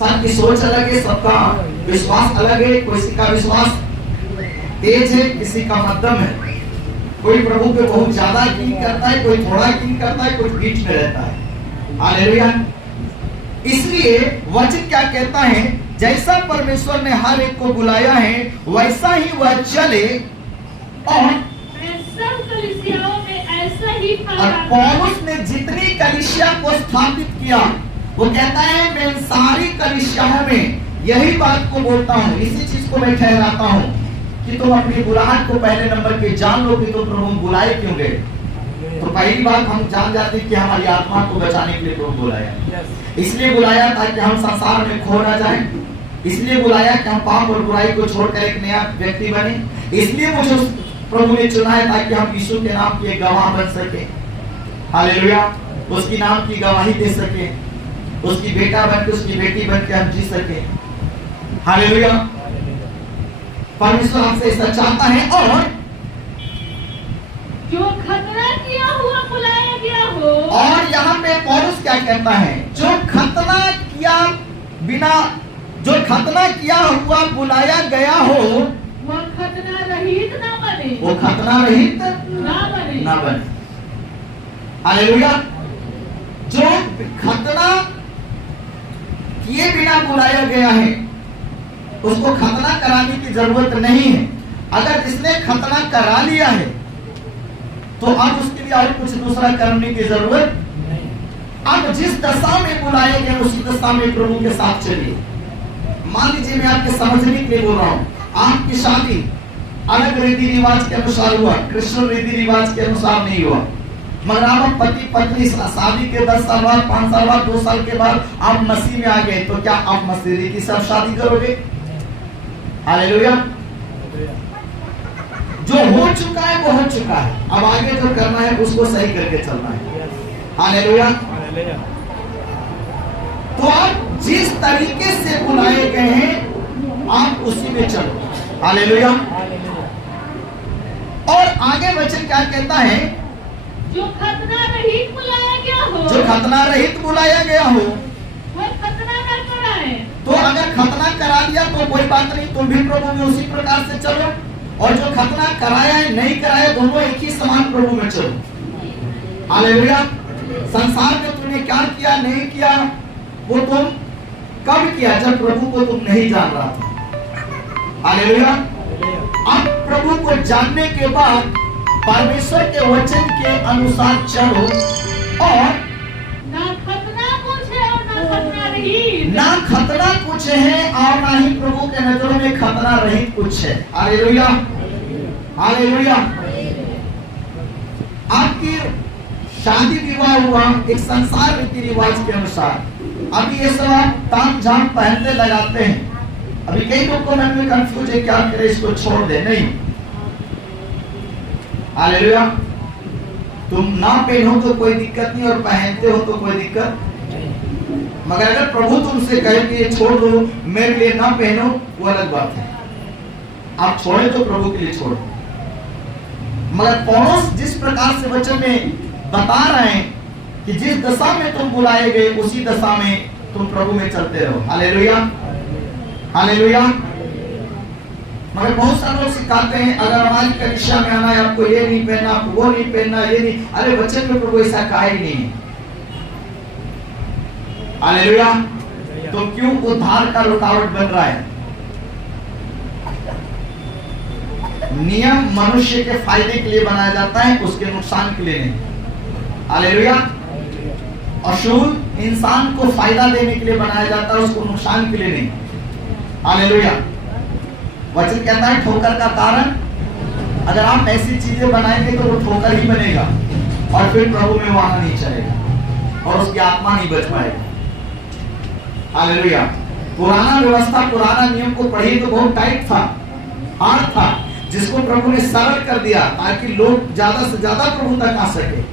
सबकी सोच अलग है, सबका विश्वास अलग है। किसी का विश्वास तेज है, किसी का मध्यम है। कोई प्रभु पे बहुत ज्यादा यकीन करता है, कोई थोड़ा यकीन करता है, कोई बीच में रहता है। हालेलुया। इसलिए वचन क्या कहता है, जैसा परमेश्वर ने हर एक को बुलाया है वैसा ही वह चले और पौलुस ने जितनी कलीसिया को स्थापित किया, वो कहता है मैं सारी कलीसियाओं में यही बात को बोलता हूँ, इसी चीज को मैं ठहराता हूँ कि तुम अपनी बुलाहट को पहले नंबर पे जान लो कि तुम प्रभु बुलाए क्यों गए। तो पहली बात हम जान जाते कि हमारी आत्मा को बचाने के लिए प्रभु बुलाया, इसलिए बुलाया ताकि हम संसार में खो ना जाएं, इसलिए बुलाया कि हम पाप और बुराई को छोड़कर एक नया व्यक्ति बने, इसलिए मुझे प्रभु ने चुना है ताकि हम यीशु के नाम के गवाह बन सके। हालेलुया। उसकी नाम की गवाही दे सके, उसकी बेटा बन के उसकी बेटी बन के हम जी सके। हालेलुया। परमेश्वर हमसे ऐसा चाहता है। और जो खतना किया हुआ बुलाया गया हो, और यहाँ पे पौलुस क्या कहता है, जो खतना किया बिना, जो खतना किया हुआ बुलाया गया हो वह खतना रहित ना बने, वो खतना रहित ना बने। हालेलुया। जो खतना किए बिना बुलाया गया है उसको खतना कराने की जरूरत नहीं है। अगर जिसने खतना करा लिया है तो अब उसके लिए और कुछ दूसरा करने की जरूरत नहीं। अब जिस दशा में बुलाए गए उसी दशा में प्रभु के साथ चलिए। मान लीजिए मैं आपके समझने के लिए बोल रहा हूँ, आपकी शादी अलग रीति रिवाज के अनुसार हुआ, कृष्ण रीति रिवाज के अनुसार नहीं हुआ, मगर आप पति पत्नी शादी के 10 साल बाद, 5 साल बाद, 2 साल के बाद आप मसीह में आ गए, तो क्या आप मसीह रीति से शादी करोगे? हालेलुया। जो हो चुका है वो हो चुका है, अब आगे जो करना है उसको सही करके चलना है। हालेलुया। तो आप जिस तरीके से बुलाए गए हैं आप उसी में चलो। हालेलुया। और आगे वचन क्या कहता है, जो खतना रहित बुलाया गया हो, जो खतना रहित बुलाया गया हो वह खतना न कराए। तो अगर खतना करा दिया तो कोई बात नहीं, तुम भी प्रभु में उसी प्रकार से चलो, और जो खतना कराया है नहीं कराया दोनों एक ही समान प्रभु में चलो। हालेलुया। संसार में तुमने क्या किया नहीं किया वो तुम कब किया, जब प्रभु को तुम नहीं जान रहा था। हालेलुया। अब प्रभु को जानने के बाद परमेश्वर के वचन के अनुसार चलो, और ना खतना कुछ है और ना खतना रहित, ना खतना कुछ है और ना ही प्रभु के नजरों में खतना रहित कुछ है। हालेलुया। हालेलुया। आपकी शादी विवाह हुआ एक संसार रीति रिवाज के अनुसार, अभी ये सब आप ताम झाम पहनते लगाते हैं। अभी कई लोग को मन में कंफ्यूज है क्या करे, इसको छोड़ दे। नहीं। हालेलुया। तुम ना पहनो तो कोई दिक्कत नहीं और पहनते हो तो कोई दिक्कत, मगर अगर प्रभु तुमसे कहे कि ये छोड़ दो, मेरे लिए ना पहनो, वो अलग बात है। आप छोड़े तो प्रभु के लिए छोड़ो। मगर पौलुस जिस प्रकार से वचन में बता रहे हैं कि जिस दशा में तुम बुलाए गए उसी दशा में तुम प्रभु में चलते रहो। हालेलुया। हालेलुया। मगर बहुत सारे लोग सिखाते हैं अगर हमारी कलीसिया में आना है आपको ये नहीं पहनना, आपको वो नहीं पहनना, ये नहीं। अरे वचन में प्रभु ऐसा कहा ही नहीं है। हालेलुया। तो क्यों उद्धार का रुकावट बन रहा है? नियम मनुष्य के फायदे के लिए बनाया जाता है, उसके नुकसान के लिए नहीं। हालेलुया। असूल इंसान को फायदा देने के लिए बनाया जाता है, उसको नुकसान के लिए नहीं। हालेलुया। वचन कहता है ठोकर का कारण, अगर आप ऐसी चीजें बनाएंगे तो वो ठोकर ही बनेगा और फिर प्रभु में वहां नहीं चलेगा और उसकी आत्मा नहीं बच पाएगी। हालेलुया। पुराना व्यवस्था, पुराना नियम को पढ़िए तो बहुत टाइट था, हार्ड था, जिसको प्रभु ने सरल कर दिया ताकि लोग ज्यादा से ज्यादा प्रभु तक आ सके।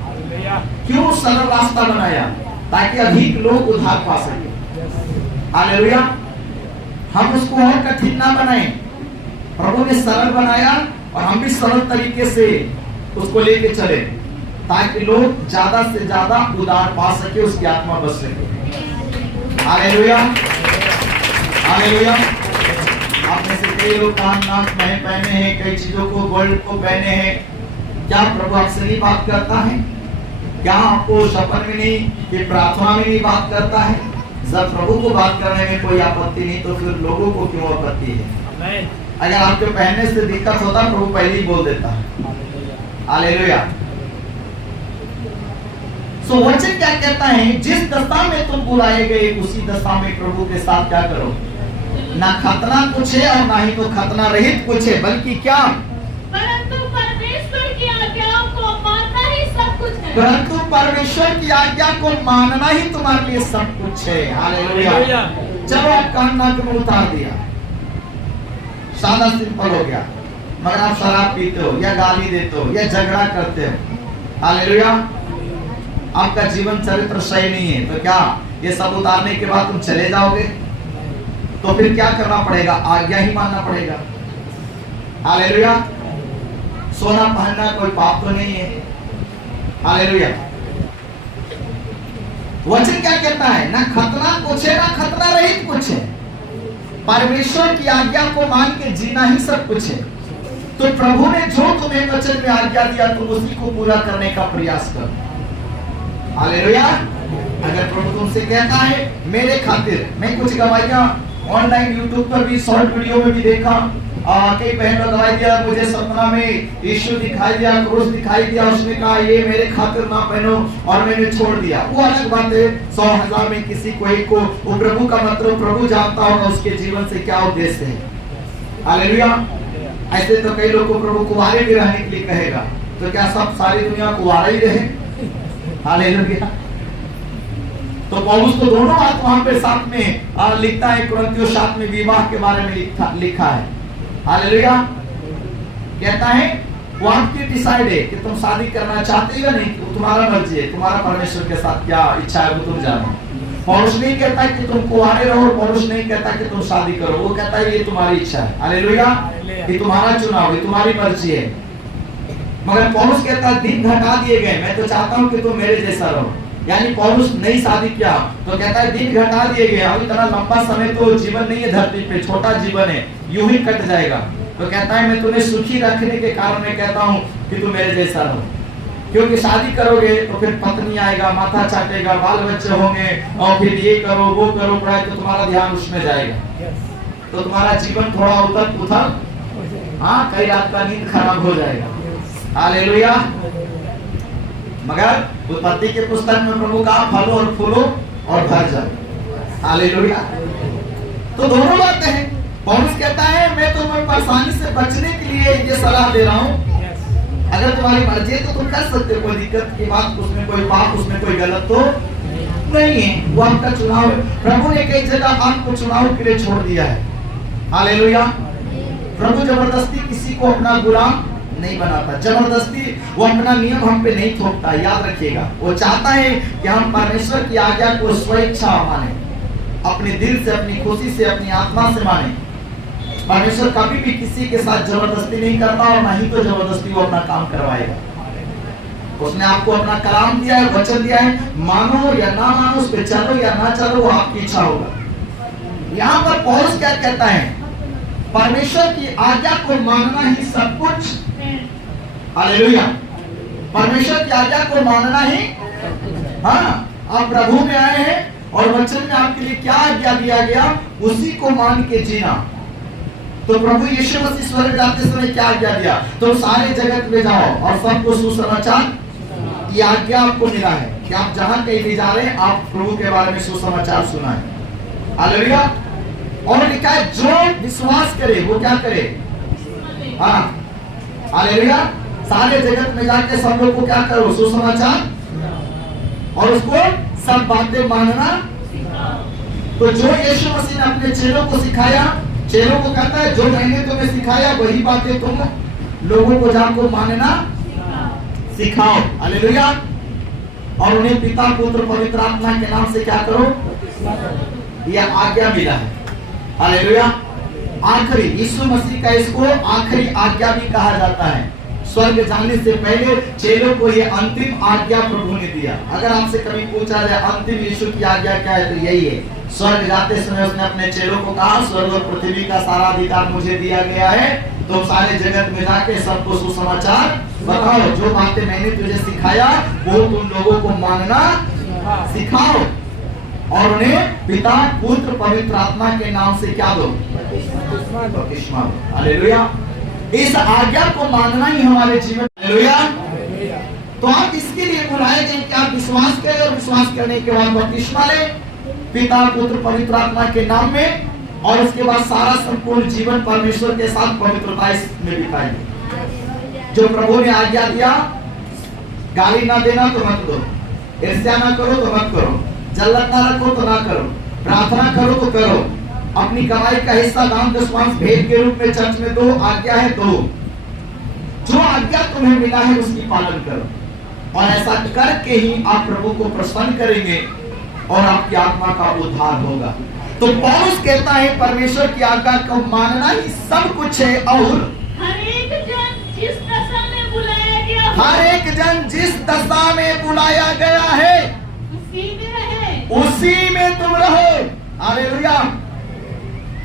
क्यों सरल रास्ता बनाया? ताकि अधिक लोग उद्धार पा सके। हालेलुया। हम उसको और कठिन ना बनाए, प्रभु ने सरल बनाया और हम भी सरल तरीके से उसको लेके चले ताकि लोग ज्यादा से ज्यादा उद्धार पा सके, उसकी आत्मा बच सके। हालेलुया। हालेलुया। आप में से कई लोग कान नाक में पहने हैं, कई चीजों को गोल्ड को पहने हैं। क्या प्रभु आपसे नहीं बात करता है? क्या आपको सपन में नहीं कि प्रार्थना में नहीं बात करता है? जब प्रभु को बात करने में कोई आपत्ति नहीं तो फिर लोगों को क्यों आपत्ति है? अगर आपके पहनने से दिक्कत होता प्रभु पहले ही बोल देता है। हालेलुया। सो वचन क्या कहता है? जिस दशा में तुम बुलाए गए उसी दशा में प्रभु के साथ क्या करो? ना खतना कुछ है और ना ही तो खतना रहित कुछ है, बल्कि क्या? परंतु परमेश्वर की आज्ञाओं को मानना ही सब कुछ है। परंतु परमेश्वर की आज्ञा को मानना ही तुम्हारे लिए सब कुछ है। हालेलुया। चलो आप कान नाक में उतार दिया, सादा सिंपल हो गया। मगर आप शराब पीते हो या गाली देते हो या झगड़ा करते हो, हालेलुया, आपका जीवन चरित्र सही नहीं है, तो क्या ये सब उतारने के बाद तुम चले जाओगे? तो फिर क्या करना पड़ेगा? आज्ञा ही मानना पड़ेगा। हालेलुया। सोना पहनना कोई पाप तो नहीं है। हालेलुया। वचन क्या कहता है? ना खतना कुछ है ना खतना रहित कुछ है, परमेश्वर की आज्ञा को मान के जीना ही सब कुछ है। तो प्रभु ने जो तुम्हें वचन में आज्ञा दिया तुम उसी को पूरा करने का प्रयास करो। हालेलुया। अगर प्रभु तुमसे कहता है मेरे खातिर, मैं कुछ गवाहियां ऑनलाइन यूट्यूब पर भी शॉर्ट वीडियो में भी देखा, कई बहनों ने गवाही दिया, मुझे सपना में यीशु दिखाई दिया, क्रूस दिखाई दिया, उसने कहा ये मेरे खातिर ना पहनो और मैंने छोड़ दिया। वो अलग बात है, 100,000 में किसी को एक को वो प्रभु का मतलब प्रभु जानता होगा उसके जीवन से क्या उद्देश्य है। हालेलुया। ऐसे तो कई लोगों को प्रभु कुंवारे भी रहने के लिए कहेगा, तो क्या सब सारी दुनिया कुंवारा ही रहे? हालेलुया। तो पौलुस तो दोनों बात वहां पे साथ में लिखता है, कुरिन्थियों 7 में विवाह के बारे में लिखा है। हालेलुया। कहता है वो आपकी डिसाइड है कि तुम शादी करना चाहते हो या नहीं, वो तुम्हारा मर्जी है, तुम्हारा परमेश्वर के साथ क्या इच्छा है वो तुम जानो। पौलुस नहीं कहता कि तुम कुंवारे रहो, पौलुस नहीं कहता कि तुम शादी करो, वो कहता है ये तुम्हारी इच्छा है। हालेलुया। ये तुम्हारा चुनाव है, तुम्हारी मर्जी है। मगर पौलुस कहता है दिन घटा दिए गए, मैं तो चाहता हूं कि तुम मेरे जैसा रहो। यानी पौलुस नहीं शादी किया तो कहता है दिन घटा दिए गए, अब इतना लंबा समय तो जीवन नहीं है धरती पे, छोटा जीवन है, यूं ही कट जाएगा। तो कहता है मैं तुम्हें सुखी रखने के कारण मैं कहता हूं कि तुम मेरे जैसा रहो, क्योंकि शादी करोगे तो फिर पत्नी आएगा, माथा चाटेगा, बाल बच्चे होंगे और फिर ये करो वो करो, पढ़ाई, तो तुम्हारा ध्यान उसमें जाएगा, तो तुम्हारा जीवन थोड़ा उथल पुथल, हाँ, कई रात का नींद खराब हो जाएगा। हालेलुया। मगर उत्पत्ति के पुस्तक में प्रभु का फलो और फूलो और भर जाओ। हालेलुया। तो दोनों बातें हैं। पौलुस कहता है मैं तुम्हें परेशानी से बचने के लिए ये सलाह दे रहा हूँ, अगर तुम्हारी मर्जी है तो तुम कर सकते हो, कोई दिक्कत की बात, उसमें कोई पाप, उसमें कोई गलत तो नहीं है, वो आपका चुनाव है। प्रभु ने कई जगह आपको चुनाव के लिए छोड़ दिया है। हालेलुया। प्रभु जबरदस्ती किसी को अपना गुलाम नहीं बनाता, जबरदस्ती वो अपना नियम हम पे नहीं थोपता, याद रखिएगा। वो चाहता है कि हम परमेश्वर की आज्ञा को स्वेच्छा माने, अपने दिल से, अपनी खुशी से, अपनी आत्मा से माने। परमेश्वर कभी भी किसी के साथ जबरदस्ती नहीं करता और ना ही तो जबरदस्ती वो अपना काम करवाएगा। उसने आपको अपना कलाम दिया है, वचन दिया है, मानो या ना मानो, उस पे चलो या ना चलो, वो आपकी इच्छा होगा। यहाँ पर पौलुस क्या कहता है? परमेश्वर की आज्ञा को मानना ही सब कुछ। हालेलुया। परमेश्वर की आज्ञा को मानना ही, हाँ, आप प्रभु में आए हैं और वचन में आपके लिए क्या आज्ञा दिया गया उसी को मान के जीना। तो प्रभु यीशु मसीह स्वर्ग जाते समय क्या आज्ञा दिया? तुम सारे जगत में जाओ और सबको सुसमाचार, ये आज्ञा आपको मिला है कि आप जहां कहीं भी जा रहे हैं आप प्रभु के बारे में सुसमाचार सुनाएं। हालेलुया। और लिखा है जो विश्वास करे वो क्या करे? हाँ, हालेलुया। सारे जगत में जाके सब लोग को क्या करो? सुसमाचार, और उसको सब बातें मानना। तो जो यीशु मसीह ने अपने चेलों को सिखाया, चेलों को कहता है जो मैंने तुम्हें सिखाया वही बातें तुम लोगों को जाको मानना सिखाओ। हालेलुया। और उन्हें पिता, पुत्र, पवित्र आत्मा के नाम से क्या करो? यह आज्ञा मिला है। हालेलुया। आखिरी, यीशु मसीह का इसको आखिरी आज्ञा भी कहा जाता है। स्वर्ग जाने से पहले चेलों को ये अंतिम आज्ञा प्रभु ने दिया। अगर आपसे कभी पूछा जाए अंतिम यीशु की आज्ञा क्या है, तो यही है, स्वर्ग जाते समय उसने अपने चेलों को कहा, स्वर्ग और पृथ्वी का सारा अधिकार मुझे दिया गया है, तुम सारे जगत में जाके सबको सुसमाचार बताओ, जो बातें मैंने तुझे सिखाया वो तुम लोगों को मानना सिखाओ, और उन्हें पिता पुत्र पवित्र आत्मा के नाम से क्या दो, बपतिस्मा दो। हालेलुया। इस आज्ञा को मानना ही हमारे जीवन। हालेलुया। तो आप इसके लिए बुलाए गए कि आप विश्वास करें, और विश्वास करने के बाद बपतिस्मा ले पिता पुत्र पवित्र आत्मा के नाम में, और उसके बाद सारा संपूर्ण जीवन परमेश्वर के साथ पवित्रता में बिताएंगे। जो प्रभु ने आज्ञा दिया, गाली ना देना तो मत दो, ईर्ष्या ना करो तो मत करो, जल्लत ना रखो तो ना करो, प्रार्थना करो तो करो, अपनी कमाई का हिस्सा दान दशमांश भेंट के रूप में चर्च में दो, आज्ञा है दो। जो आज्ञा तुम्हें मिला है उसकी पालन करो, और ऐसा करके ही आप प्रभु को प्रसन्न करेंगे और आपकी आत्मा का उद्धार होगा। तो पौलुस कहता है परमेश्वर की आज्ञा को मानना ही सब कुछ है, और हर एक जन जिस दशा में बुलाया गया, हर एक जन जिस दशा में बुलाया गया है उसी में रहे, उसी में तुम रहो। हालेलुया।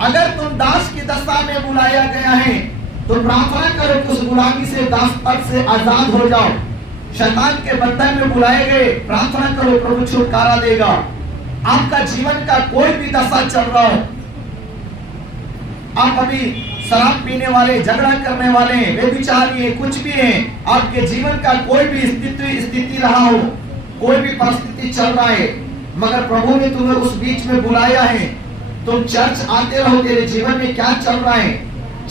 अगर तुम दास की दशा में बुलाया गया है तो प्रार्थना करो कि उस गुलामी से, दास पद से आजाद हो जाओ। शैतान के बंधन में बुलाए गए, प्रार्थना करो, प्रभु छुटकारा देगा। आपका जीवन का कोई भी दशा चल रहा हो, आप अभी शराब पीने वाले, झगड़ा करने वाले, व्यभिचारी हैं, कुछ भी हैं, आपके जीवन का कोई भी स्थिति रहा हो, कोई भी परिस्थिति चल रहा है, मगर प्रभु ने तुम्हें उस बीच में बुलाया है। तुम चर्च आते रहो, तेरे जीवन में क्या चल रहा है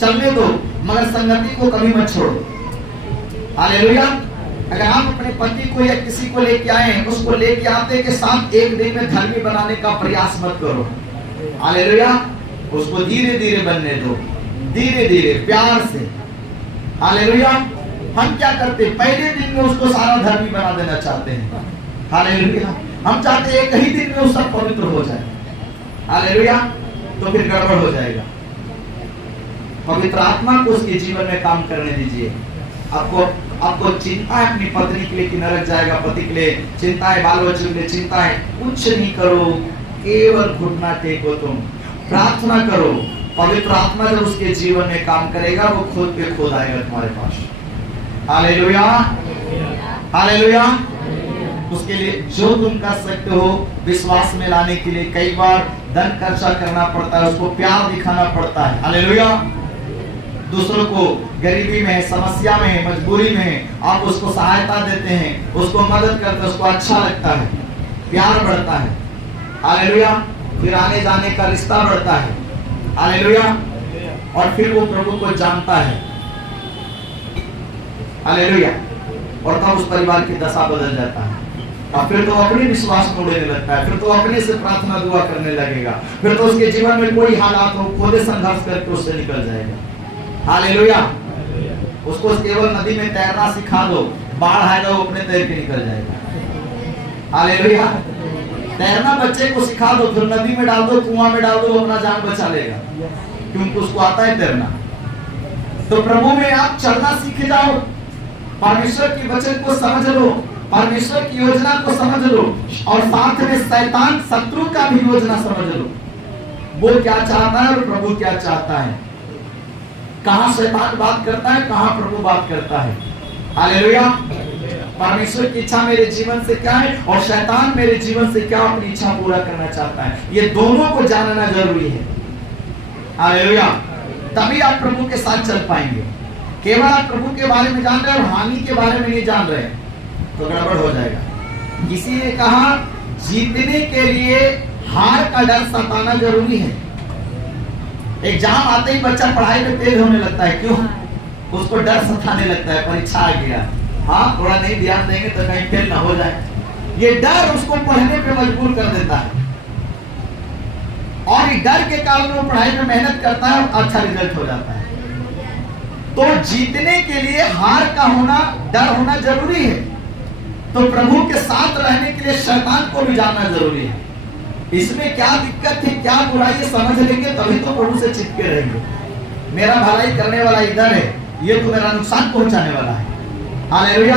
चलने दो, मगर संगति को कभी मत छोड़ो। हालेलुया। अगर आप अपने पति को या किसी को लेके आए, उसको लेके आते के साथ एक दिन में धर्मी बनाने का प्रयास मत करो। हालेलुया। उसको धीरे धीरे बनने दो, धीरे धीरे प्यार से। हालेलुया। हम क्या करते, पहले दिन में उसको सारा धर्मी बना देना चाहते हैं। हालेलुया। हम चाहते हैं एक ही दिन में वो सब पवित्र हो जाए। हालेलुया। तो फिर गड़बड़ हो जाएगा। पवित्र आत्मा को उसके जीवन में काम करने दीजिए। आपको चिंता है अपनी पत्नी के लिए कि नरक जाएगा, पति के लिए चिंता है, बाल बच्चों के लिए चिंता है, कुछ नहीं करो, केवल घुटना टेको, तुम प्रार्थना करो। पवित्र आत्मा जब उसके जीवन में काम करेगा, वो खुद पे खुद आएगा तुम्हारे पास। हालेलुया। हालेलुया। उसके लिए जो तुम कर सकते हो, विश्वास में लाने के लिए कई बार धन खर्चा करना पड़ता है, उसको प्यार दिखाना पड़ता है। हालेलुया। दूसरों को गरीबी में, समस्या में, मजबूरी में आप उसको सहायता देते हैं, उसको मदद करते हैं, उसको अच्छा लगता है, प्यार बढ़ता है। हालेलुया। फिर आने जाने का रिश्ता बढ़ता है। हालेलुया। और फिर वो प्रभु को जानता है। हालेलुया। और तब उस परिवार की दशा बदल जाता है, और फिर तो अपने विश्वास मोड़ने लगता है, फिर तो अपने से प्रार्थना दुआ करने लगेगा, फिर तो उसके जीवन में कोई हालात हो, खुद संघर्ष करके उससे निकल जाएगा। हालेलुया। उसको केवल नदी में तैरना सिखा दो, बाढ़ आएगा वो अपने तैर के निकल जाएगा। हालेलुया। तैरना बच्चे को सिखा दो, फिर नदी में डाल दो, कुआं में डाल दो, अपना जान बचा लेगा, क्योंकि उसको आता है तैरना। तो प्रभु में आप चलना सीख जाओ, परमेश्वर की वचन को समझ लो, परमेश्वर की योजना को समझ लो, और साथ में शैतान शत्रु का भी योजना समझ लो। वो क्या चाहता है और प्रभु क्या चाहता है, कहां शैतान बात करता है, कहां प्रभु बात करता है। हालेलुया। परमेश्वर की इच्छा मेरे जीवन से क्या है, और शैतान मेरे जीवन से क्या अपनी इच्छा पूरा करना चाहता है, ये दोनों को जानना जरूरी है। हालेलुया। तभी आप प्रभु के साथ चल पाएंगे। केवल आप प्रभु के बारे में जान रहे और हानि के बारे में नहीं जान रहे तो गड़बड़ हो जाएगा। किसी ने कहा जीतने के लिए हार का डर सताना जरूरी है। एग्जाम आते ही बच्चा पढ़ाई में तेज होने लगता है, क्यों? उसको डर सताने लगता है, परीक्षा आ गया, हाँ थोड़ा नहीं ध्यान देंगे तो कहीं फेल ना हो जाए। ये डर उसको पढ़ने पे मजबूर कर देता है, और इस डर के कारण वो पढ़ाई में मेहनत करता है और अच्छा रिजल्ट हो जाता है। तो जीतने के लिए हार का होना, डर होना जरूरी है। तो प्रभु के साथ रहने के लिए शैतान को भी जानना जरूरी है। इसमें क्या दिक्कत है, क्या बुराई है, समझ लेंगे तभी तो प्रभु से चिपके रहेंगे। मेरा भलाई करने वाला इधर है, ये तो मेरा नुकसान पहुंचाने वाला है। हालेलुया।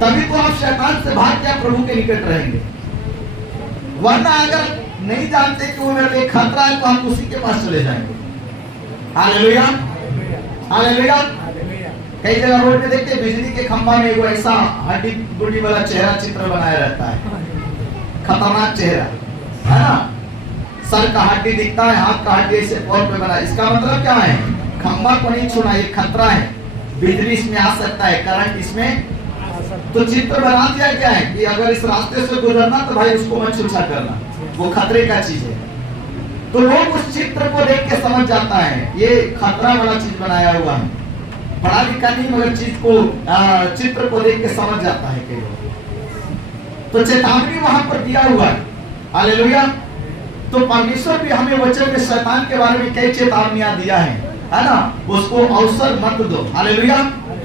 तभी तो आप शैतान से भाग के प्रभु के निकट रहेंगे। वरना अगर नहीं जानते कि वो मेरे लिए खतरा है, तो हम उसी के पास चले जाएंगे। Hallelujah, hallelujah. कई जगह रोड पे देखते हैं बिजली के खंभा में वो ऐसा हड्डी गुड्डी वाला चेहरा चित्र बनाया रहता है, खतरनाक चेहरा है ना। सर का हड्डी दिखता है, हाथ का हड्डी ऐसे पोल पे बना। इसका मतलब क्या है? खंभा को नहीं छूना, ये खतरा है, बिजली इसमें आ सकता है, करंट इसमें। तो चित्र बना दिया क्या है कि अगर इस रास्ते से गुजरना तो भाई उसको मत छूछा करना, वो खतरे का चीज है। तो लोग उस चित्र को देख के समझ जाता है ये खतरा वाला चीज बनाया हुआ है। पढ़ा लिखा नहीं मगर चीज को चित्र को देख के समझ जाता है कई लोग। तो चेतावनी वहां पर दिया हुआ है। हालेलुया। तो परमेश्वर भी हमें वचन में शैतान के बारे में कई चेतावनियां दिया है ना। उसको अवसर मत दो। हालेलुया।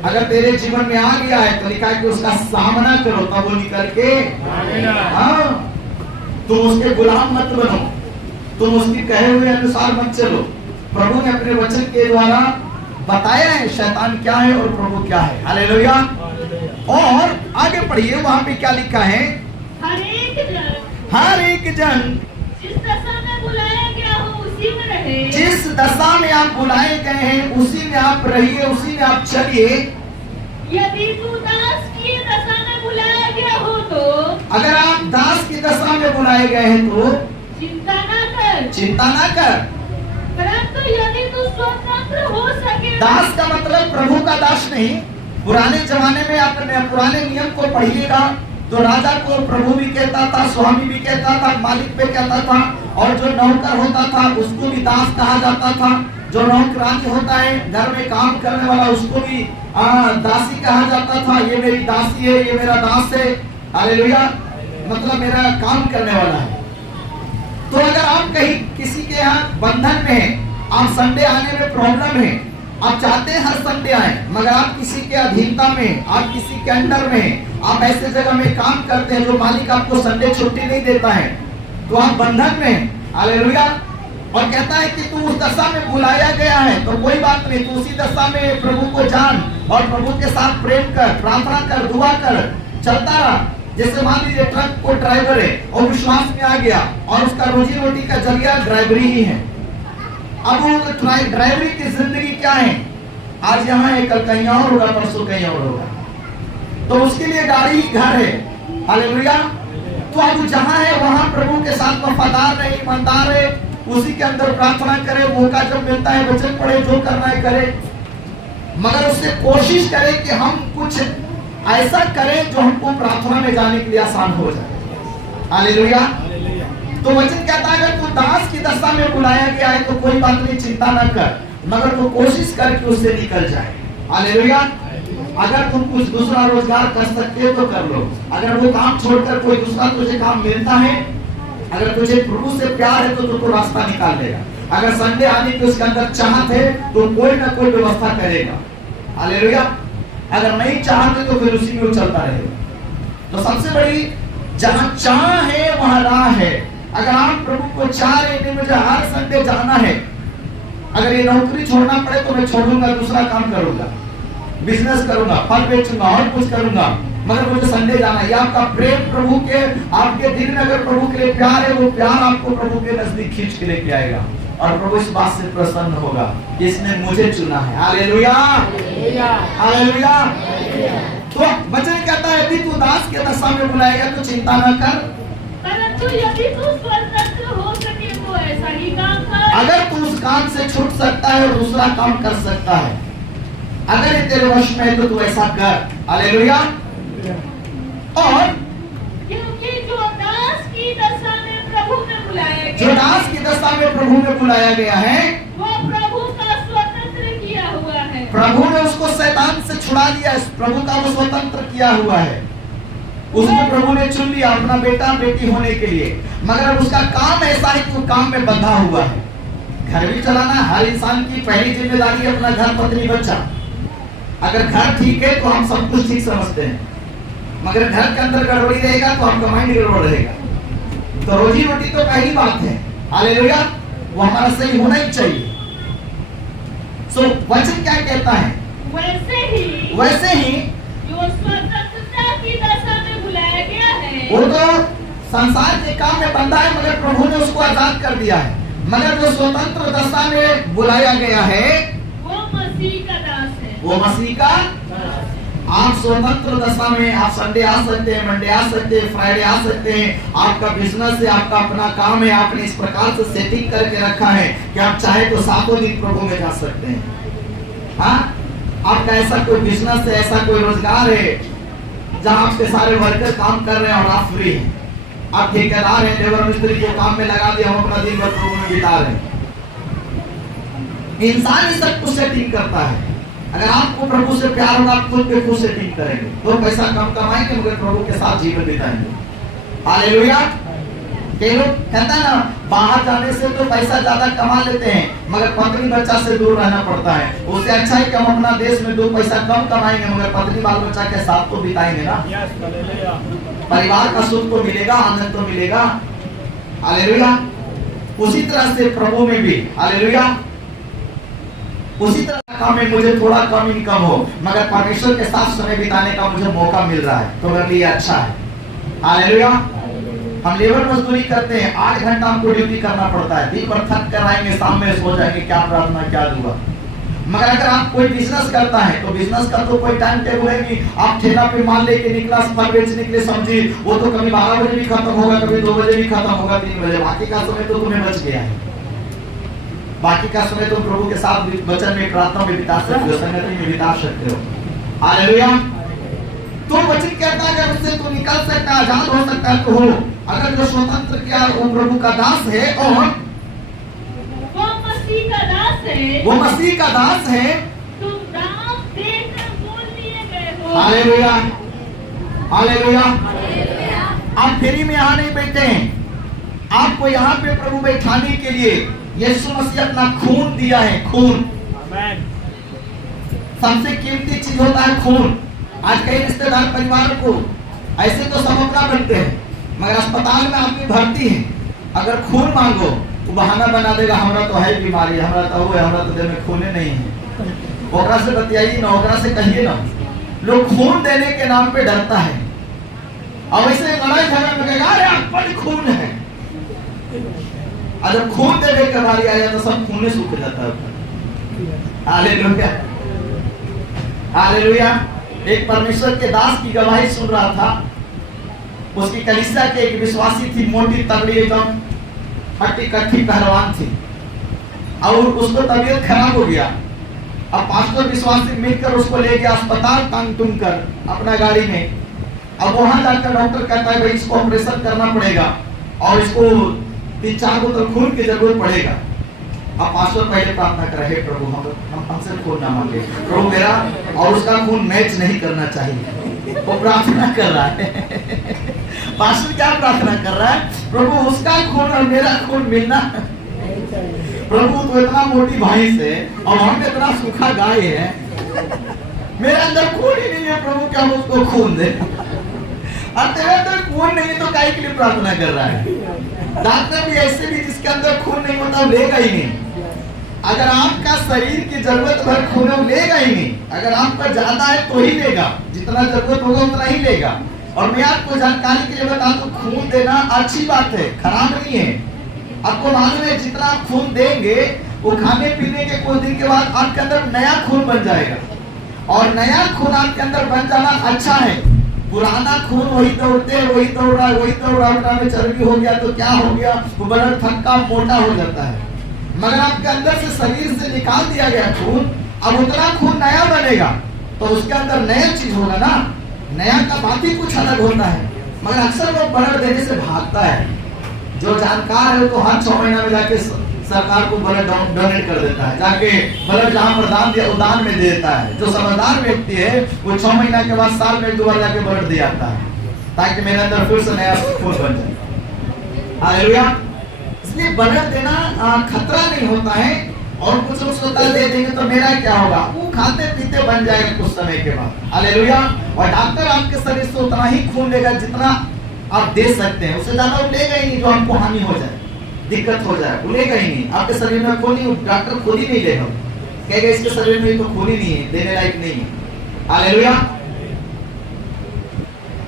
अगर तेरे जीवन में आ गया है तो लिखा है कि उसका सामना करो, तब वो निकल के तुम उसके गुलाम मत बनो, तुम उसके कहे हुए अनुसार मत चलो। प्रभु ने अपने वचन के द्वारा बताया है शैतान क्या है और प्रभु क्या है। हालेलुया। और आगे पढ़िए, वहां पे क्या लिखा है? हर एक जन जिस दशा में बुलाया गया हो उसी में रहे। जिस दशा में आप बुलाए गए हैं उसी में आप रहिए, उसी में आप चलिए। यदि तू दास की दशा में बुलाया गया हो तो, अगर आप दास की दशा में बुलाए गए हैं तो चिंता ना कर, चिंता ना कर। परंतु यदि तू स्वतंत्र हो सके। दास का मतलब प्रभु का दास नहीं। पुराने जमाने में अपने पुराने नियम को पढ़िएगा तो राजा को प्रभु भी कहता था, स्वामी भी कहता था, मालिक भी कहता था, और जो नौकर होता था उसको भी दास कहा जाता था। जो नौकरानी होता है घर में काम करने वाला उसको भी दासी कहा जाता था। ये मेरी दासी है, ये मेरा दास है। हालेलुया। मतलब मेरा काम करने वाला है। तो अगर आप कहीं किसी के यहाँ बंधन में हैं, आप संडे आने में प्रॉब्लम है, आप चाहते हैं हर संडे आए, मगर आप किसी के अधीनता में, आप किसी के अंडर में, आप ऐसे जगह में काम करते हैं जो मालिक आपको संडे छुट्टी नहीं देता है, तो आप बंधन में। हालेलुया। और कहता है कि तू उस दशा में बुलाया गया है तो कोई बात नहीं, तू उसी दशा में प्रभु को जान और प्रभु के साथ प्रेम कर, प्रार्थना कर, दुआ कर, चलता रहा। जैसे मान लीजिए ट्रक को ड्राइवर है और विश्वास में आ गया और उसका रोजी रोटी का जरिया ड्राइवरी ही है। अब वो ड्राइवरी की जिंदगी क्या है? आज यहाँ है, कल कहीं और होगा, परसों कहीं और होगा। तो उसके लिए गाड़ी ही घर है। हालेलुया। तो अब जहाँ है वहां प्रभु के साथ वफादार रहे, ईमानदार रहे, उसी के अंदर प्रार्थना करे, मौका जब मिलता है वचन पढ़े, जो करना है करे, मगर उससे कोशिश करे कि हम कुछ ऐसा करें जो हमको प्रार्थना में जाने के लिए आसान हो जाए। हालेलुया। तो वचन कहता है अगर तू दास की दशा में बुलाया गया है तो कोई बात नहीं, चिंता न कर, मगर तू कोशिश कर कि उससे निकल जाए। हालेलुया। अगर तुम कुछ दूसरा रोजगार कर सकते हो तो कर लो। अगर वो काम छोड़कर कोई दूसरा तुझे काम मिलता है, अगर तुझे प्रभु से प्यार है तो तुमको रास्ता निकाल देगा। अगर संडे आने की उसके अंदर चाहत है तो कोई ना कोई व्यवस्था करेगा। हालेलुया। अगर नहीं चाहते तो फिर उसी में वो चलता रहेगा। तो सबसे बड़ी जहां चाह है वहां राह है। अगर आप प्रभु को चाह रहे हैं मुझे हर संडे जाना है, अगर ये नौकरी छोड़ना पड़े तो मैं छोड़ूंगा, दूसरा काम करूंगा, बिजनेस करूंगा, फल बेचूंगा और कुछ करूंगा, मगर मुझे संडे जाना है। आपका प्रेम प्रभु के, आपके दिल में अगर प्रभु के लिए प्यार है, वो प्यार आपको प्रभु के नजदीक खींच के लेके आएगा और प्रभु इस बात से प्रसन्न होगा कि इसने मुझे चुना है। Hallelujah, hallelujah. तो वचन कहता है यदि तू दास के दशा में बुलाएगा तो चिंता न कर, परंतु यदि तू स्वतंत्र हो सके तो ऐसा ही काम कर। अगर तू उस काम से छूट सकता है और दूसरा काम कर सकता है, अगर ये तेरे वश में है तो तू ऐसा कर। हालेलुया। और क्योंकि जो दास की दशा में प्रभु में बुलाया गया, जो दास की दशा में प्रभु में बुलाया गया है, वो प्रभु का स्वतंत्र किया हुआ है। प्रभु ने उसको शैतान से छुड़ा लिया, प्रभु का वो स्वतंत्र किया हुआ है। उसको प्रभु ने चुन लिया अपना बेटा बेटी होने के लिए, मगर उसका काम ऐसा है कि वो काम में बंधा हुआ है। घर भी चलाना हर इंसान की पहली जिम्मेदारी है, अपना घर, पत्नी, बच्चा। अगर घर ठीक है तो हम सब कुछ ठीक समझते हैं, मगर घर के अंदर गड़बड़ी रहेगा तो आपका माइंड गड़बड़ रहेगा। तो रोजी रोटी तो पहली बात है। हालेलुया। वो हमारा सही होना ही चाहिए। सो वचन क्या कहता है? वैसे ही जो स्वतंत्रता की दशा में बुलाया गया है, वो तो संसार के काम में बंधा है, मगर प्रभु ने उसको आजाद कर दिया है। मगर जो स्वतंत्र दशा में बुलाया गया है वो मसीह का दास है। वो मसीह का, आप स्वतंत्र दशा में आप संडे आ सकते हैं, मंडे आ सकते हैं, फ्राइडे आ सकते हैं। आपका बिजनेस है, आपका अपना काम है, आपने इस प्रकार से सेटिंग करके रखा है कि आप चाहे तो 7 दिन प्रभु में जा सकते हैं। हाँ, आपका ऐसा कोई बिजनेस है, ऐसा कोई रोजगार है जहाँ आपके सारे वर्कर काम कर रहे हैं और आप फ्री हैं। आप ठेकेदार हैं, लेबर मिस्त्री को काम में लगा दिया, हम अपना दिन भर प्रभु में बिता रहे हैं। इंसान ही सब कुछ सेटिंग करता है। अगर आपको प्रभु से प्यार होगा, आप खुद पे खुद सेटिंग करेंगे, तो पैसा कम कमाएंगे मगर प्रभु के साथ जीवन बिताएंगे। हालेलुया। कई लोग कहता है ना, बाहर जाने से तो पैसा ज्यादा कमा लेते हैं मगर पत्नी बच्चा से दूर रहना पड़ता है। उससे अच्छा है कि हम अपना देश में 2 पैसा कम कमाएंगे मगर पत्नी बाल बच्चा के साथ तो बिताएंगे ना। परिवार का सुख तो मिलेगा, आनंद तो मिलेगा। हालेलुया। उसी तरह से प्रभु में भी, हालेलुया, उसी तरह काम में मुझे थोड़ा कम इनकम हो मगर परमेश्वर के साथ समय बिताने का मुझे मौका मिल रहा है तो मेरे लिए अच्छा है। हालेलुया। हम लेबर मजदूरी करते हैं, 8 घंटा हमको ड्यूटी करना पड़ता है, दिन भर थक कर आएंगे, शाम में सो जाएंगे, क्या प्रार्थना क्या दुआ। मगर अगर आप कोई बिजनेस करता है तो बिजनेस का तो कोई टाइम टेबल है नहीं। आप ठेला पे माल लेके निकला, फल बेचने के लिए, समझिए वो तो कभी 12 बजे भी खत्म होगा, कभी 2 बजे भी खत्म होगा, 3 बजे। बाकी का समय तो तुम्हें बच गया है। बाकी का समय तुम प्रभु के साथ वचन में, प्रार्थना में बिता सकते हो, संगति में बिता सकते हो। हालेलुया। तो वचन कहता है अगर उससे तू निकल सकता है, आजाद हो सकता है तो हो। अगर जो स्वतंत्र किया वो प्रभु का दास है और वो मसीह का दास है, वो मसीह का दास है, तुम दास देकर बोल दिए गए हो। हालेलुया। हालेलुया। आप फ्री में यहाँ नहीं बैठे हैं, आपको यहाँ पे प्रभु बैठाने के लिए यीशु मसीह अपना खून दिया है। खून सबसे कीमती चीज होता है, खून। आज कई रिश्तेदार परिवार को ऐसे तो सब अपना बनते हैं मगर अस्पताल में आदमी भर्ती है, अगर खून मांगो वो बहाना बना देगा, हमरा तो है बीमारी, हमरा तो वो है, हमरा तो देह में खूने नहीं है। ओकरा से बतियाइए ना, ओकरा से कहिए ना। लोग खून देने के नाम पे डरता है और वैसे लड़ाई झगड़ा में कहेगा अरे आपका खून है। जब खून देने की बारी आ जाए तो सब खूने सूख जाता है। हालेलुया। हालेलुया। एक परमेश्वर के दास की गवाही सुन रहा था। उसकी कलीसिया के एक विश्वासी थी, मोटी तगड़ी एकदम हट्टी कट्ठी पहलवान थी और उसको तबीयत खराब हो गया। अब पास्टर विश्वासी मिलकर उसको ले गया अस्पताल, टांग टूंग कर अपना गाड़ी में। अब वहां जाकर डॉक्टर कहता है भाई इसको ऑपरेशन करना पड़ेगा और इसको 3-4 बोतल खून की जरूरत पड़ेगा। अब पास्टर पहले प्रार्थना कर रहे, प्रभु हमसे खून ना मांगे, प्रभु मेरा और उसका खून मैच नहीं करना चाहिए। वो प्रार्थना कर रहा है। पास्टर क्या प्रार्थना कर रहा है? प्रभु उसका खून और मेरा खून मिलना। प्रभु तो इतना मोटी भैंस है और हम इतना सूखा गाय है, मेरे अंदर खून ही नहीं है, प्रभु क्या हम उसको खून दे। और तेरे अंदर खून नहीं है तो काहे के लिए प्रार्थना कर रहा है? डॉक्टर भी ऐसे भी जिसके अंदर खून नहीं होता लेगा ही नहीं। अगर आपका शरीर की जरूरत भर खून है लेगा ही नहीं। अगर आपका ज्यादा है तो ही लेगा, जितना जरूरत होगा उतना ही लेगा। और मैं आपको जानकारी के लिए बता दूं, खून देना अच्छी बात है, खराब नहीं है। आपको मालूम है जितना आप खून देंगे वो खाने पीने के कुछ दिन के बाद आपके अंदर नया खून बन जाएगा और नया खून आपके अंदर बन जाना अच्छा है। पुराना खून वही दौड़ते हैं, वही दौड़ रहा है, वही दौड़ रहा है, में चर्बी हो गया तो क्या हो गया, वो ब्लड थक्का मोटा हो जाता है। मगर आपके अंदर से शरीर से निकाल दिया गया खून, अब उतना खून नया बनेगा तो उसके अंदर नया चीज होगा ना, नया का बात ही कुछ अलग होता है। मगर अक्सर लोग ब्लड देने से भागता है। जो जानकार है तो हर 6 महीना में जाके सरकार को ब्लड डोनेट कर देता है, जाके ब्लड जहाँ पर दान दिया दान में दे देता है। जो समझदार व्यक्ति है वो 6 महीना के बाद साल में 2 बार जाके ब्लड दे आता है ताकि मेरे अंदर फिर से नया खून बन जाए। हालेलुया। इसलिए ब्लड देना खतरा नहीं होता है। और कुछ लोग सोचता दे देंगे तो मेरा क्या होगा, वो खाते पीते बन जाएगा कुछ समय के बाद। हालेलुया। और डॉक्टर आपके शरीर से उतना ही खून लेगा जितना आप दे सकते हैं, उससे ज्यादा वो लेगा ही नहीं। जो हमको हानि हो जाए, दिक्कत हो जाए, वो लेगा ही नहीं। आपके शरीर में खून नहीं, डॉक्टर खुद ही नहीं लेगा, कहेगा इसके शरीर में तो खून ही नहीं है, देने लायक नहीं है। हालेलुया।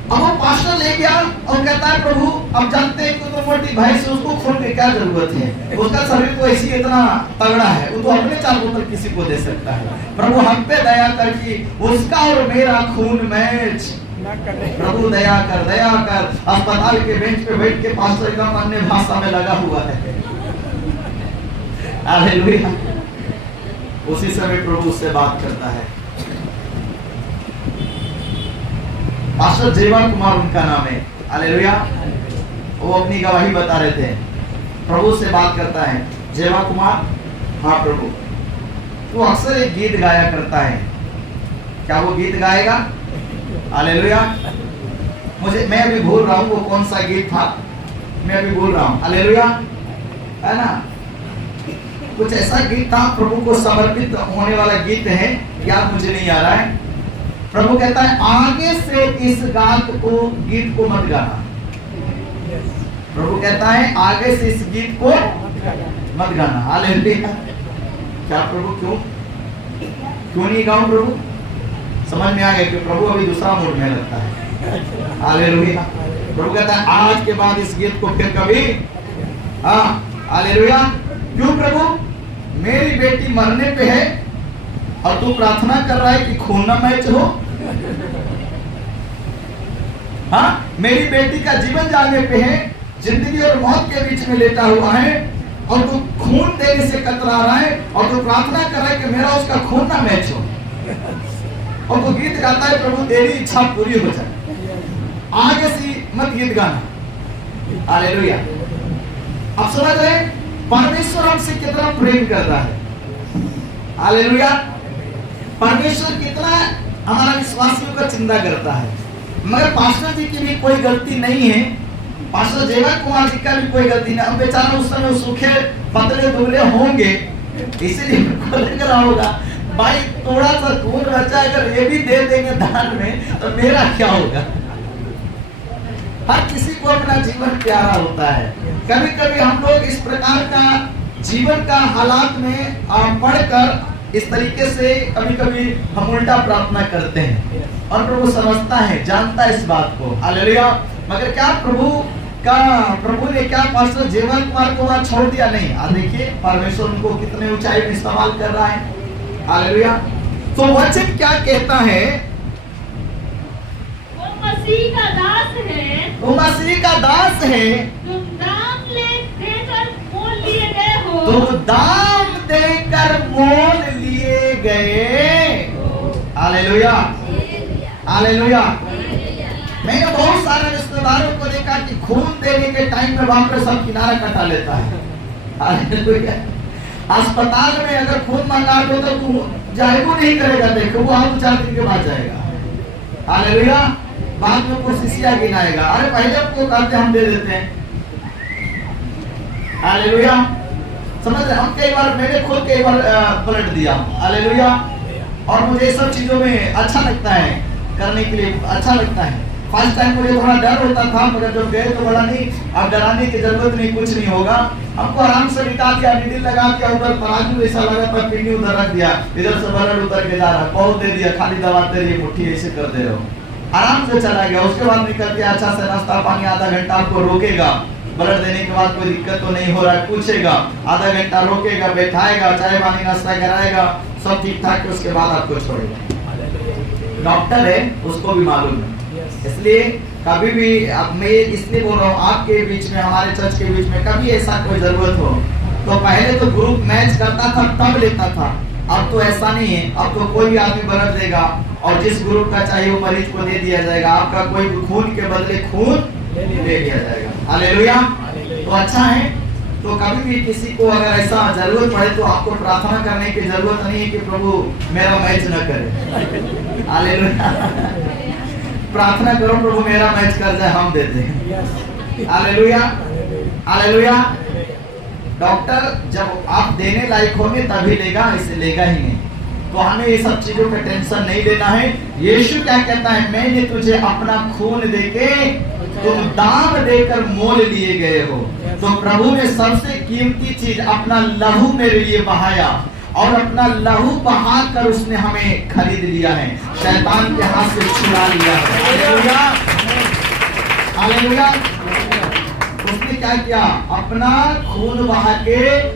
अब वो पास्टर ले गया और कहता है प्रभु अब जानते हैं कि तो मोटी भाई से उसको खून की क्या जरूरत है, उसका शरीर तो ऐसी इतना तगड़ा है, वो तो अपने 4 बोतल किसी को दे सकता है। प्रभु हम पे दया कर कि उसका और मेरा खून मैच प्रभु दया कर। अस्पताल के बेंच पे बैठ के पास्टर का अन्य भाषा में लगा हुआ है। हालेलुया। उसी समय प्रभु उससे बात करता है। पास्टर जेवा कुमार उनका नाम है। हालेलुया। वो अपनी गवाही बता रहे थे। प्रभु से बात करता है, जेवा कुमार, हाँ प्रभु, वो अक्सर एक गीत गाया करता है, क्या वो गीत गाएगा? हालेलुया। मैं अभी भूल रहा हूँ वो कौन सा गीत था, मैं अभी भूल रहा हूँ। हालेलुया, है ना? कुछ ऐसा गीत था, प्रभु को समर्पित होने वाला गीत है, याद मुझे नहीं आ रहा है। प्रभु कहता है आगे से इस गीत को मत गाना। प्रभु कहता है आगे से इस गीत को मत गाना। हालेलुया। क्या प्रभु क्यों नहीं गाऊं? प्रभु समझ में आ गया कि प्रभु अभी दूसरा मूड में लगता है। हालेलुया। प्रभु कहता है आज के बाद इस गीत को फिर कभी, हाँ हालेलुया। क्यों प्रभु? मेरी बेटी मरने पे है और तू प्रार्थना कर रहा है कि खून ना मैच हो। हाँ, मेरी बेटी का जीवन जाने पे है, जिंदगी और मौत के बीच में लेटा हुआ है और तू खून देने से कतरा रहा है और तू प्रार्थना कर रहा है कि मेरा उसका खून ना मैच हो। और तू गीत गाता है प्रभु तेरी इच्छा पूरी हो जाए, आगे से मत गीत गाना। हालेलुया। अब समझ रहे परमेश्वर हमसे कितना प्रेम कर रहा है। हालेलुया। परमेश्वर कितना हमारा विश्वासियों का चिंता करता है। मगर पास्टर जी की भी कोई गलती नहीं है, पास्टर जेवा कुमार जी का भी कोई गलती नहीं। अब बेचारा उस समय सूखे पतले दुबले होंगे, इसीलिए उनको लग रहा होगा भाई थोड़ा सा खून बचा, अगर ये भी दे देंगे दान में तो मेरा क्या होगा। हर किसी को अपना जीवन प्यारा होता है। कभी कभी हम लोग इस प्रकार का जीवन का हालात में पढ़कर इस तरीके से कभी कभी हम उल्टा प्रार्थना करते हैं और प्रभु समझता है, जानता है इस बात को। हालेलुया। मगर क्या प्रभु ने क्या पास्टर जेवा कुमार को वहां छोड़ दिया? नहीं। आज देखिए परमेश्वर उनको कितने ऊंचाई में इस्तेमाल कर रहा है। हालेलुया। तो वचन क्या कहता है? वो मसीह का दास है, वो मसीह का दास है, तुम दाम देकर मोल लिए गए हो, तुम दाम देकर मोल लिए गए। हालेलुया। हालेलुया। मैंने बहुत सारे रिश्तेदारों को देखा कि खून देने के टाइम में वहां पर सब किनारा कटा लेता है। हालेलुया। अस्पताल में अगर खून मांगा तो तू जायको नहीं करेगा, देखो वो 4 दिन के बाद जाएगा। हालेलुया। बाद में कोशिशिया गिनाएगा, अरे पहले आपको कहते हम दे देते हैं। हालेलुया। समझ रहे? हम कई बार, मैंने खुद कई बार ब्लड दिया। हालेलुया। और मुझे सब चीजों में अच्छा लगता है, करने के लिए अच्छा लगता है। फर्स्ट टाइम मुझे थोड़ा डर होता था, मगर जब गए तो बड़ा नहीं, अब डराने की जरूरत नहीं, कुछ नहीं होगा। हमको आराम से बिठा दिया, नीडल लगा दिया, उधर तराजू ऐसा लगा था, पिंडी उधर रख दिया, इधर से ब्लड उतर के जा रहा, बहुत दे दिया, खाली दबाते रहिए, मुट्ठी ऐसे कर दे रहे हो, आराम से चला गया। उसके बाद निकल के अच्छा से नाश्ता पानी, आधा घंटा आपको रोकेगा, ब्लड देने के बाद कोई दिक्कत तो नहीं हो रहा है, पूछेगा, आधा घंटा रोकेगा, बैठाएगा, चाय पानी नाश्ता कराएगा, सब ठीक ठाक, उसके बाद आपको छोड़ेगा। डॉक्टर है, उसको भी मालूम है। इसलिए कभी भी, अब मैं इसलिए बोल रहा हूँ, आपके बीच में, हमारे चर्च के बीच में कभी ऐसा कोई जरूरत हो तो पहले तो ग्रुप मैच करता था तब लेता था, अब तो ऐसा नहीं है। अब तो कोई भी आदमी ब्लड देगा और जिस ग्रुप का चाहिए वो मरीज को दे दिया जाएगा। आपका कोई खून के बदले खून ले लिया जाएगा। हालेलुया। तो अच्छा है। तो कभी भी किसी को अगर ऐसा जरूरत पड़े तो आपको प्रार्थना करने की जरूरत नहीं है कि प्रभु मेरा मैच न करे। हालेलुया। प्रार्थना करो प्रभु मेरा मैच कर जाए, हम देते हैं। हालेलुया। हालेलुया। डॉक्टर जब आप देने लायक होंगे तभी लेगा, ऐसे लेगा ही नहीं। तो हमें ये सब चीजों का टेंशन नहीं लेना है। यीशु क्या कहता है? मैंने तुझे अपना खून देके, तुम दाम देकर मोल लिए गए हो। तो प्रभु ने सबसे कीमती चीज अपना लहू मेरे लिए बहाया और अपना लहू बहाकर उसने हमें खरीद लिया है, शैतान के हाथ से छुड़ा लिया है। हालेलुया। हालेलुया। उसने क्या किया? अपना खून बहा के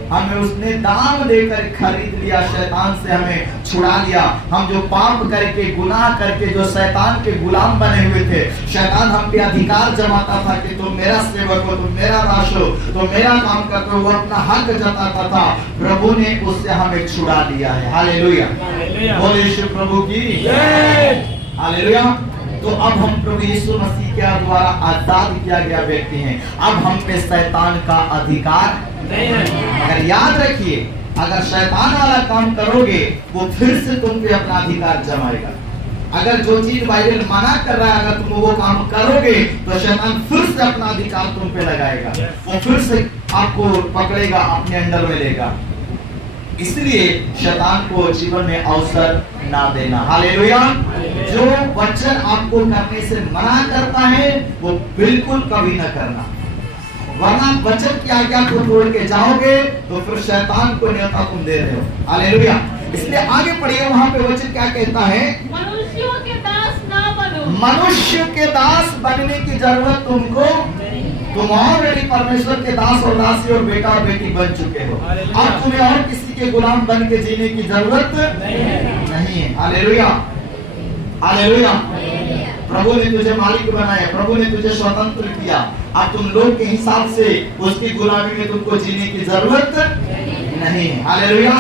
हमें उसने दाम देकर खरीद लिया, शैतान से हमें छुड़ा लिया। हम जो पाप करके, गुनाह करके, जो शैतान के गुलाम बने हुए थे, शैतान हम पे अधिकार जमाता था कि तुम मेरा सेवक हो, तुम मेरा दास हो, तुम मेरा काम करते हो, वो अपना हक जताता था। प्रभु ने उससे हमें छुड़ा लिया है। हालेलुया, बोले यीशु प्रभु की हालेलुया। तो अब हम प्रभु यीशु मसीह के द्वारा आजाद किया गया व्यक्ति हैं। अब हम पे शैतान का अधिकार नहीं है। अगर याद रखिए, अगर शैतान वाला काम करोगे वो फिर से तुम पे अपना अधिकार जमाएगा। अगर जो चीज बाइबल मना कर रहा है, अगर तुम वो काम करोगे तो शैतान फिर से अपना अधिकार तुम पे लगाएगा, वो फिर से आपको पकड़ेगा, अपने अंडर में लेगा। इसलिए शैतान को जीवन में अवसर ना देना। हालेलुया। जो वचन आपको करने से मना करता है वो बिल्कुल कभी ना करना, वरना वचन की आज्ञा को तोड़ के जाओगे तो फिर शैतान को न्योता तुम दे रहे हो। हालेलुया। इसलिए आगे पढ़िए, वहां पे वचन क्या कहता है? मनुष्यों के दास ना बनो। मनुष्य के दास बनने की जरूरत तुमको, तुम ऑलरेडी परमेश्वर के दास और दासी और बेटा और बेटी बन चुके हो। अब तुम्हें और किसी के गुलाम बन के जीने की जरूरत नहीं है। Hallelujah, hallelujah. प्रभु ने तुझे मालिक बनाया, प्रभु ने तुझे स्वतंत्र किया। अब तुम लोग के हिसाब से उसकी गुलामी में तुमको जीने की जरूरत नहीं है। हालेलुया।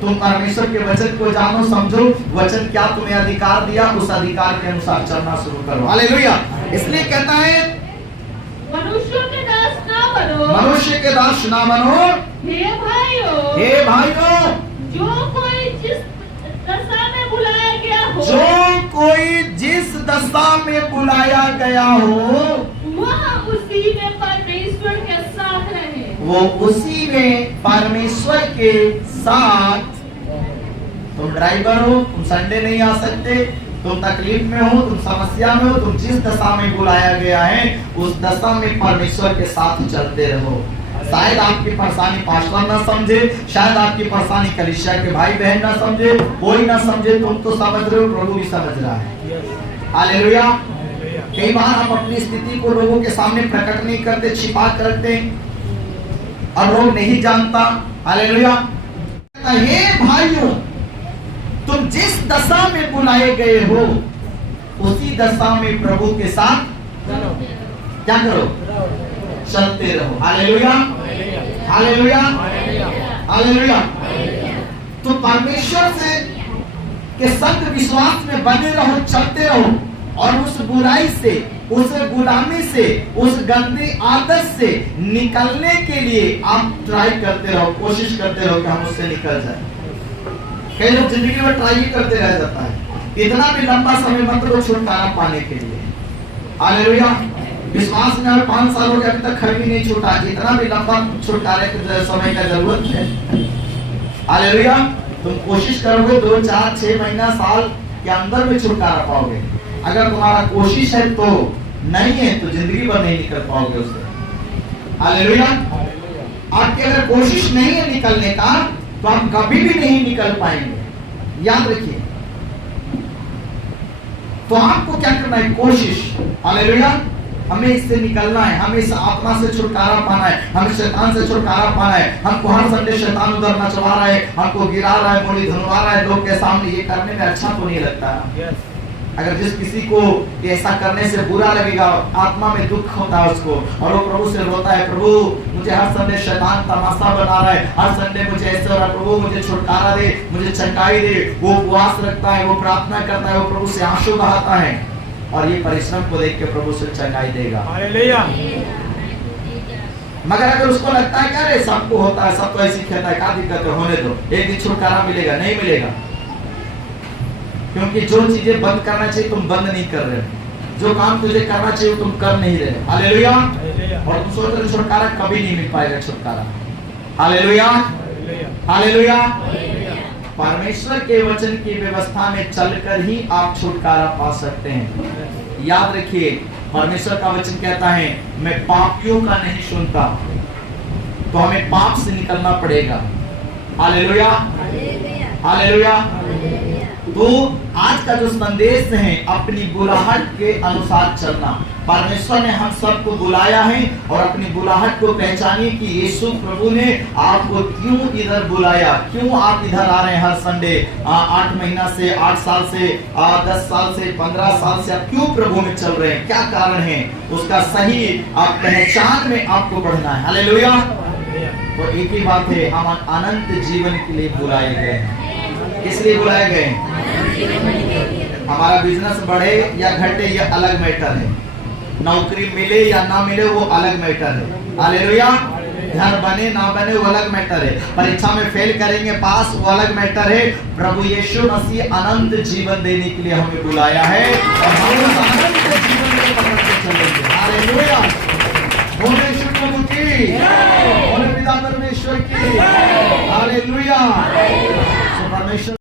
तुम परमेश्वर के वचन को जानो, समझो, वचन क्या तुम्हें अधिकार दिया, उस अधिकार के अनुसार चलना शुरू करो। हालेलुया। इसलिए कहता है मनुष्यों के दास ना बनो। मनुष्य के दास ना बनो। हे भाइयों, हे भाइयों, जो कोई जिस दशा में बुलाया गया हो, जो कोई जिस दशा में बुलाया गया हो, वह उसी में परमेश्वर के साथ रहे। वो उसी में परमेश्वर के साथ। तुम ड्राइवर हो, तुम संडे नहीं आ सकते, तुम तकलीफ में हो, तुम समस्या में हो, तुम जिस दशा में बुलाया गया है उस दशा में परमेश्वर के साथ चलते रहो। शायद आपकी परेशानी पास्टर ना समझे, शायद आपकी परेशानी कलीसिया के भाई बहन ना समझे, कोई ना समझे, तुम तो समझ रहे हो, प्रभु भी समझ रहा है। हालेलुया। कई बार हम अपनी स्थिति को लोगों के सामने प्रकट नहीं करते, छिपा करते और लोग नहीं जानता। हालेलुया। हे भाइयों, तुम जिस दशा में बुलाए गए हो उसी दशा में प्रभु के साथ क्या करो? चलते रहो। Hallelujah, hallelujah, hallelujah. तो परमेश्वर से के संग विश्वास में बने रहो, चलते रहो, और उस बुराई से, उस गुलामी से, उस गंदी आदत से निकलने के लिए आप ट्राई करते रहो, कोशिश करते रहो कि हम उससे निकल जाए। कई लोग जिंदगी में ट्राई करते रह जाता है, इतना भी लंबा समय मत लो छुटकारा पाने के लिए। हालेलुया। विश्वास में 5 साल हो गए, अभी तक खड़ी नहीं छूटा, इतना भी लंबा छुटकारे के समय का जरूरत है। हालेलुया। तुम कोशिश करोगे 2, 4, 6 महीना, साल के अंदर में छुटकारा पाओगे। अगर तुम्हारा कोशिश है तो, नहीं है तो जिंदगी भर नहीं निकल पाओगे उससे। हालेलुया। आपकी अगर कोशिश नहीं है निकलने का तो आप कभी भी नहीं निकल पाएंगे, याद रखिए। तो आपको क्या करना है? कोशिश। हालेलुया। हमें इससे निकलना है, हमें इस आत्मा से छुटकारा पाना है, हमें शैतान से छुटकारा पाना है। हमको हर संडे शैतान उधर नचवा रहा है, हमको गिरा रहा है, मोली धुलवा रहा है लोग के सामने। ये करने में अच्छा तो नहीं लगता। अगर जिस किसी को ऐसा करने से बुरा लगेगा, आत्मा में दुख होता है उसको, और वो प्रभु से रोता है, प्रभु मुझे हर संडे शैतान तमाशा बना रहा है, हर संडे मुझे ऐसे हो रहा है, प्रभु मुझे छुटकारा दे, मुझे चंगाई दे। वो उपवास रखता है, वो प्रार्थना करता है, वो प्रभु से आंसू बहाता है, और ये परिश्रम को देख के प्रभु से चंगाई देगा। हालेलुया। मगर अगर उसको लगता है कि अरे सबको होता है, सब तो ऐसी कहता है, क्या दिक्कत है, होने दो, एक दिन छुटकारा मिलेगा, नहीं मिलेगा। क्योंकि जो चीजें बंद करना चाहिए तुम बंद नहीं कर रहे हो, जो काम तुझे करना चाहिए तुम कर नहीं रहे। हालेलुया। और तुम सोच रहे छुटकारा कभी नहीं मिल पाएगा छुटकारा। Hallelujah, hallelujah. परमेश्वर के वचन की व्यवस्था में चलकर ही आप छुटकारा पा सकते हैं। याद रखिए, परमेश्वर का वचन कहता है मैं पापियों का नहीं सुनता, तो हमें पाप से निकलना पड़ेगा। Hallelujah, hallelujah. तो आज का जो संदेश है अपनी बुलाहट के अनुसार चलना, परमेश्वर ने हम सबको बुलाया है और अपनी बुलाहट को पहचानिए कि यीशु प्रभु ने आपको क्यों इधर बुलाया, क्यों आप इधर आ रहे हैं हर संडे। 8 महीना से, 8 साल से, 10 साल से, 15 साल से आप क्यों प्रभु में चल रहे हैं, क्या कारण है, उसका सही आप पहचान में आपको बढ़ना है। हालेलुया। तो एक ही बात है, हम अनंत जीवन के लिए बुलाए गए हैं। किस लिए बुलाए गए? हमारा बिजनेस बढ़े या घटे ये अलग मैटर है, नौकरी मिले या ना मिले वो अलग मैटर है। हालेलुया। घर बने ना बने वो अलग मैटर है, परीक्षा में फेल करेंगे पास वो अलग मैटर है। प्रभु यीशु मसीह अनंत जीवन देने के लिए हमें बुलाया है और हम उस अनंत जीवन को पकड़ के चलेंगे। हालेलुया। बोले यीशु प्रभु की, बोले पिता परमेश्वर की। हालेलुया। परमेश्वर